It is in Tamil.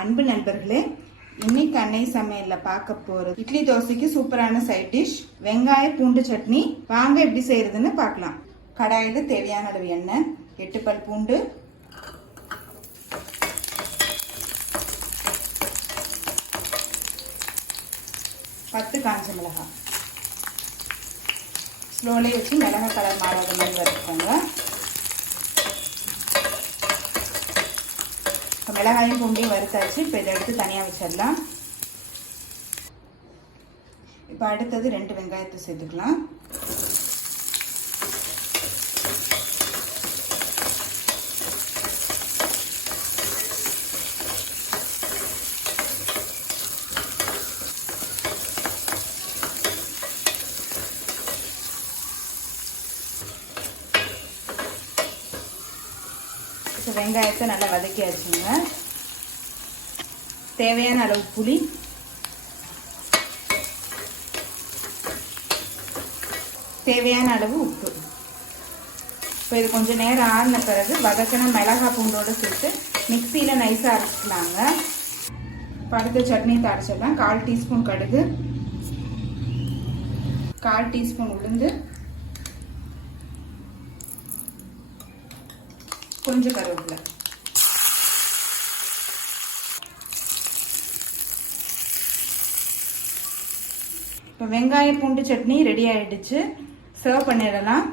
அன்பு நண்பர்களே, இன்னைக்கு அன்னை சமையல்ல பார்க்க போறது இட்லி தோசைக்கு சூப்பரான சைட் டிஷ் வெங்காய பூண்டு சட்னி. வாங்க எப்படி செய்யறதுன்னு பார்க்கலாம். கடாயில தேவையான அளவு எண்ணெய், 8 பல் பூண்டு, பத்து காஞ்ச மிளகாய் ஸ்லோலே வச்சு மிளகாய் கலர் மாறாத மாதிரி வறுத்துக்கோங்க. மிளகாயும் பூண்டையும் வறுத்தாச்சு. இப்போ இதை எடுத்து தனியாக வச்சிடலாம். இப்போ அடுத்தது 2 வெங்காயத்தை சேர்த்துக்கலாம். இப்போ வெங்காயத்தை நல்லா வதக்கியாச்சுங்க. தேவையான அளவு புளி, தேவையான அளவு உப்பு. இப்போ இது கொஞ்சம் நேரம் ஆறின பிறகு வதக்கின மிளகாய் பூண்டோடு சேர்த்து மிக்சியில் நைஸாக அரைச்சிக்கலாங்க. இப்போ அடுத்த சட்னி அரைச்சிடலாம். 1/4 டீஸ்பூன் கடுகு, 1/4 டீஸ்பூன் உளுந்து, கொஞ்சம் கருவேப்பிலை. இப்போ வெங்காய பூண்டு சட்னி ரெடி ஆயிடுச்சு. சர்வ் பண்ணிடலாம்.